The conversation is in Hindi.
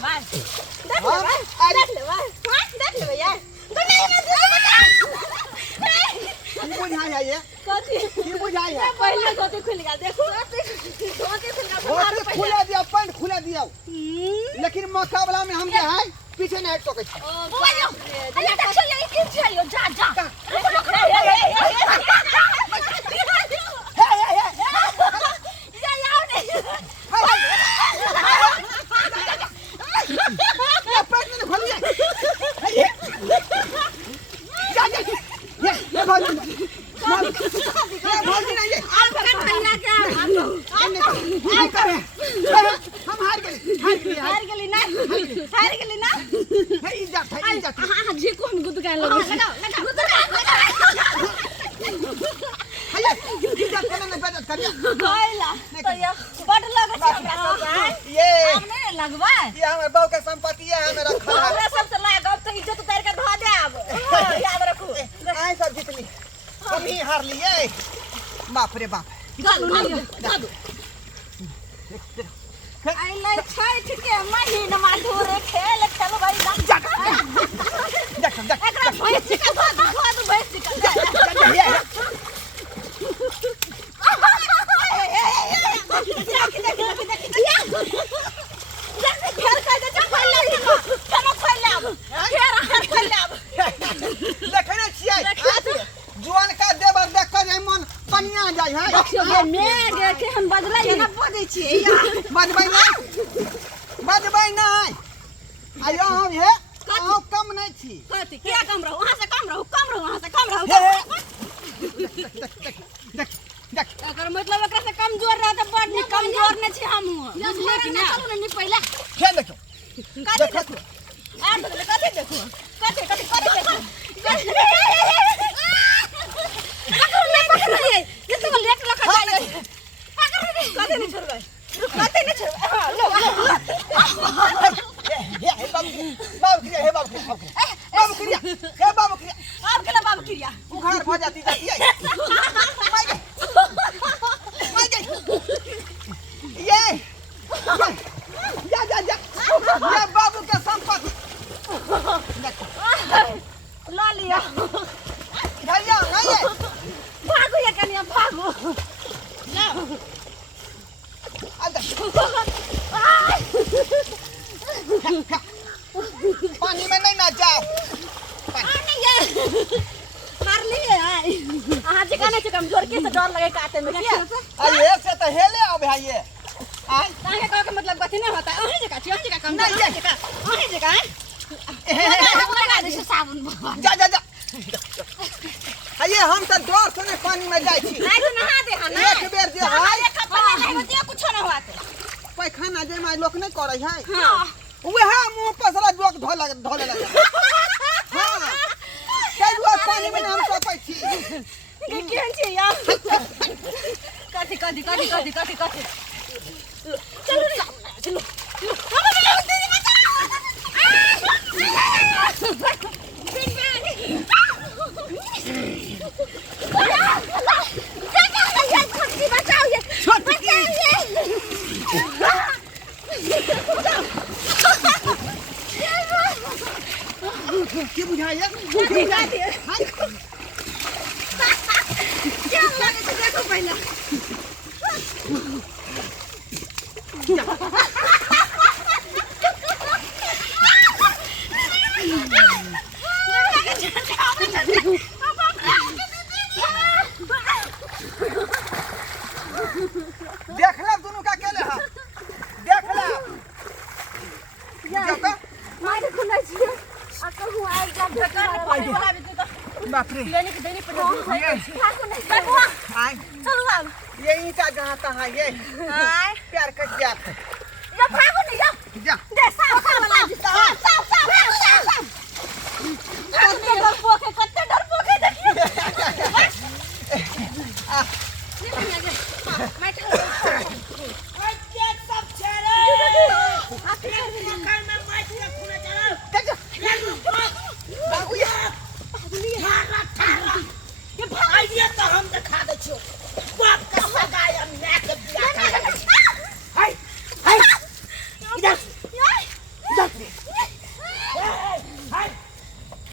भाई देख ले भाई हां देख ले भैया दुनिया में की बुझाई है ये कथी की बुझाई है पहले कथी खुल गया देखो कथी खुल गया होते खुला दिया पैंट खुला दिया लेकिन मुकाबला में हम जे है पीछे नहीं हट सके ओ भाई अरे देखो ये किन चाहिए जा जा संपत्ति है मेरा हमरा सब से लाग अब तो इज्जत उतार के धो दे अब याद रखो आई सब जीतली हम ही हार लिए बाप रे बाप गालू नहीं गालू आई ले छाई के महीना माधुर खेल खेल भाई देख एकरा भैंस का धो दो भैंस का जुआन का देवर देख कर मन पनिया जाय है देखियो मेघ के हम बदला ना बोलै छियै बजबै नहीं आयो हम हे अहो कम नहीं छी कथि क्या कम रहू वहां से कम रहू वहां से कम रहू देख देख एकर मतलब एकरा से कमजोर रह त बड़ नि कमजोर न छी हम बुझले कि ना चलू नि पहिले के देखो कथि देखो आ कथि देखो कथि देखो पकड़ नहीं पकड़िए ये तो लेट लखा जाए पकड़ नहीं कथि नहीं छोड़बै हां लो बाबू क्रिया हे बाबू क्रिया आप केला बाबू क्रिया उघाड़ भ जाती है ये बाबू के संपत्ति ला लिया भैया नहीं है भागो ये कनिया भागो जाओ पानी में नहीं ना जाओ पानी ये मार लिए आई हां जगह नहीं कमजोर के से डर लगे काटे में क्या अरे से तो हेले अब भाई ये आई ताके कह के मतलब कथि नहीं होता ओही जगह छी ओही जगह कम नहीं जगह ओही जगह लगा दे साबुन जा ये हम तो डर से पानी में जाई छी नहीं तो नहा दे हां एक बेर जे हाय एक कपड़ा नहीं होती कुछ ना होते पैखाना जे में लोग नहीं करे है हां वह मुंह पसरा जोक धोले लगा हां कई पानी में हम सोपै छी ये केहन छी यार कथि चलो की बुझाइए क्या लगे तो देखो पहले देख ले दोनों का केले हां देख ले मार खुना छिए अकर हुआ आ जा बेकार पाई बाप रे लेने के देनी पड़े ठाकुर नहीं बैठो आए चलो अब ये ईटा जहां तहां ये हां प्यार कर दिया